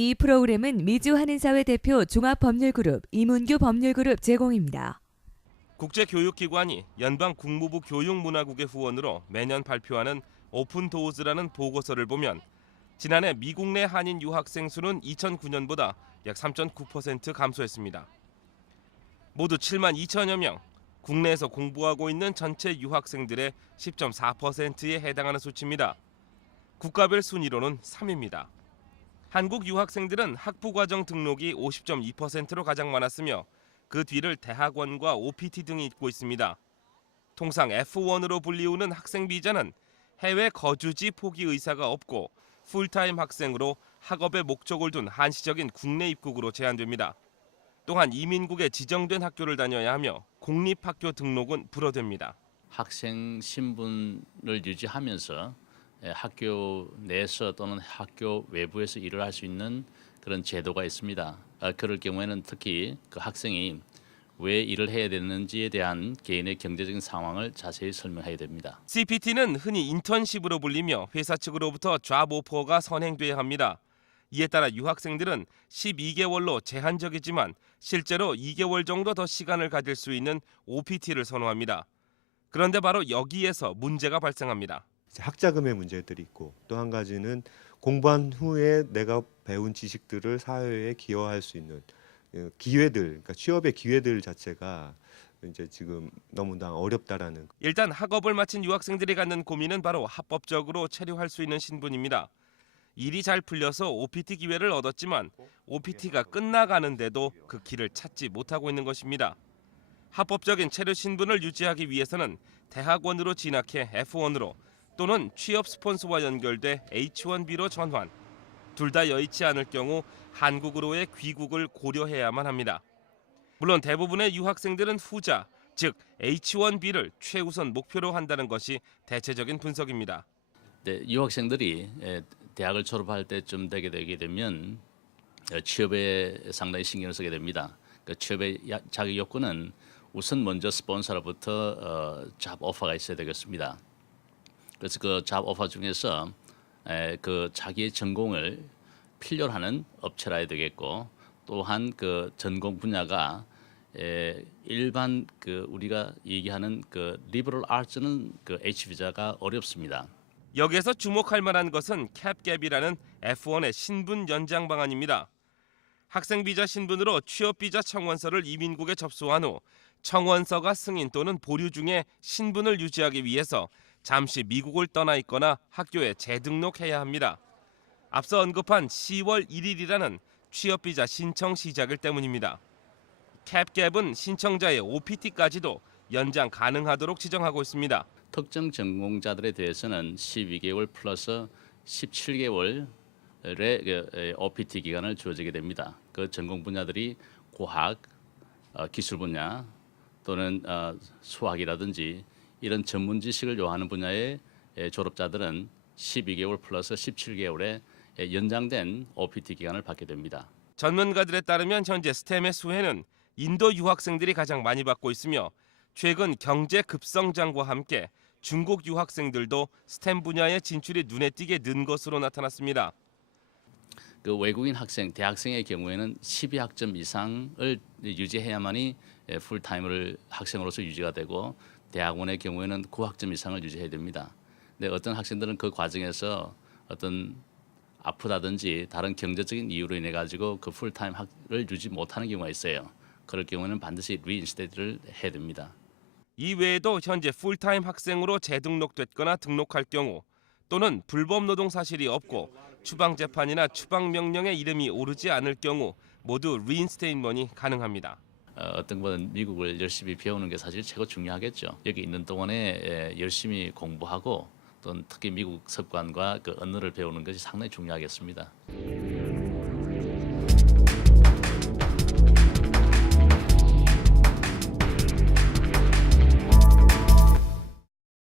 이 프로그램은 미주한인사회 대표 종합법률그룹 이문규 법률그룹 제공입니다. 국제교육기관이 연방국무부 교육문화국의 후원으로 매년 발표하는 오픈도어즈라는 보고서를 보면 지난해 미국 내 한인 유학생 수는 2009년보다 약 3.9% 감소했습니다. 모두 7만 2천여 명, 국내에서 공부하고 있는 전체 유학생들의 10.4%에 해당하는 수치입니다. 국가별 순위로는 3위입니다. 한국 유학생들은 학부과정 등록이 50.2%로 가장 많았으며 그 뒤를 대학원과 OPT 등이 잇고 있습니다. 통상 F1으로 불리우는 학생 비자는 해외 거주지 포기 의사가 없고 풀타임 학생으로 학업에 목적을 둔 한시적인 국내 입국으로 제한됩니다. 또한 이민국에 지정된 학교를 다녀야 하며 공립학교 등록은 불허됩니다. 학생 신분을 유지하면서 학교 내에서 또는 학교 외부에서 일을 할 수 있는 그런 제도가 있습니다. 그럴 경우에는 특히 그 학생이 왜 일을 해야 되는지에 대한 개인의 경제적인 상황을 자세히 설명해야 됩니다. CPT는 흔히 인턴십으로 불리며 회사 측으로부터 잡 오퍼가 선행돼야 합니다. 이에 따라 유학생들은 12개월로 제한적이지만 실제로 2개월 정도 더 시간을 가질 수 있는 OPT를 선호합니다. 그런데 바로 여기에서 문제가 발생합니다. 학자금의 문제들이 있고 또 한 가지는 공부한 후에 내가 배운 지식들을 사회에 기여할 수 있는 기회들, 그러니까 취업의 기회들 자체가 이제 지금 너무나 어렵다라는. 일단 학업을 마친 유학생들이 갖는 고민은 바로 합법적으로 체류할 수 있는 신분입니다. 일이 잘 풀려서 OPT 기회를 얻었지만 OPT가 끝나가는데도 그 길을 찾지 못하고 있는 것입니다. 합법적인 체류 신분을 유지하기 위해서는 대학원으로 진학해 F1으로 또는 취업 스폰서와 연결돼 H1B로 전환. 둘 다 여의치 않을 경우 한국으로의 귀국을 고려해야만 합니다. 물론 대부분의 유학생들은 후자, 즉 H1B를 최우선 목표로 한다는 것이 대체적인 분석입니다. 네, 유학생들이 대학을 졸업할 때쯤 되게 되면 취업에 상당히 신경을 쓰게 됩니다. 그 취업의 자격 요건은 우선 먼저 스폰서로부터 잡 오퍼가 있어야 되겠습니다. 그래서 그 잡 오퍼 중에서 그 자기의 전공을 필요로 하는 업체라 해야 되겠고, 또한 그 전공 분야가 일반 그 우리가 얘기하는 그 리버럴 아츠는 그 H 비자가 어렵습니다. 여기에서 주목할 만한 것은 캡갭이라는 F1의 신분 연장 방안입니다. 학생 비자 신분으로 취업 비자 청원서를 이민국에 접수한 후 청원서가 승인 또는 보류 중에 신분을 유지하기 위해서 잠시 미국을 떠나 있거나 학교에 재등록해야 합니다. 앞서 언급한 10월 1일이라는 취업 비자 신청 시작일 때문입니다. 캡갭은 신청자의 OPT까지도 연장 가능하도록 지정하고 있습니다. 특정 전공자들에 대해서는 12개월 플러스 17개월의 OPT 기간을 주어지게 됩니다. 그 전공 분야들이 고학, 기술 분야 또는 수학이라든지 이런 전문 지식을 요하는 분야의 졸업자들은 12개월 플러스 17개월의 연장된 OPT 기간을 받게 됩니다. 전문가들에 따르면 현재 스템의 수혜는 인도 유학생들이 가장 많이 받고 있으며 최근 경제 급성장과 함께 중국 유학생들도 스템 분야의 진출이 눈에 띄게 는 것으로 나타났습니다. 그 외국인 학생, 대학생의 경우에는 12학점 이상을 유지해야만이 풀타임을 학생으로서 유지가 되고 대학원의 경우에는 9학점 이상을 유지해야 됩니다. 근데 어떤 학생들은 그 과정에서 어떤 아프다든지 다른 경제적인 이유로 인해 가지고 그 풀타임 학을 유지 못하는 경우가 있어요. 그럴 경우에는 반드시 리인스테이트를 해야 됩니다. 이 외에도 현재 풀타임 학생으로 재등록됐거나 등록할 경우 또는 불법 노동 사실이 없고 추방 재판이나 추방 명령에 이름이 오르지 않을 경우 모두 리인스테인먼이 가능합니다. 어떤 분은 미국을 열심히 배우는 게 사실 최고 중요하겠죠. 여기 있는 동안에 열심히 공부하고 또 특히 미국 습관과 그 언어를 배우는 것이 상당히 중요하겠습니다.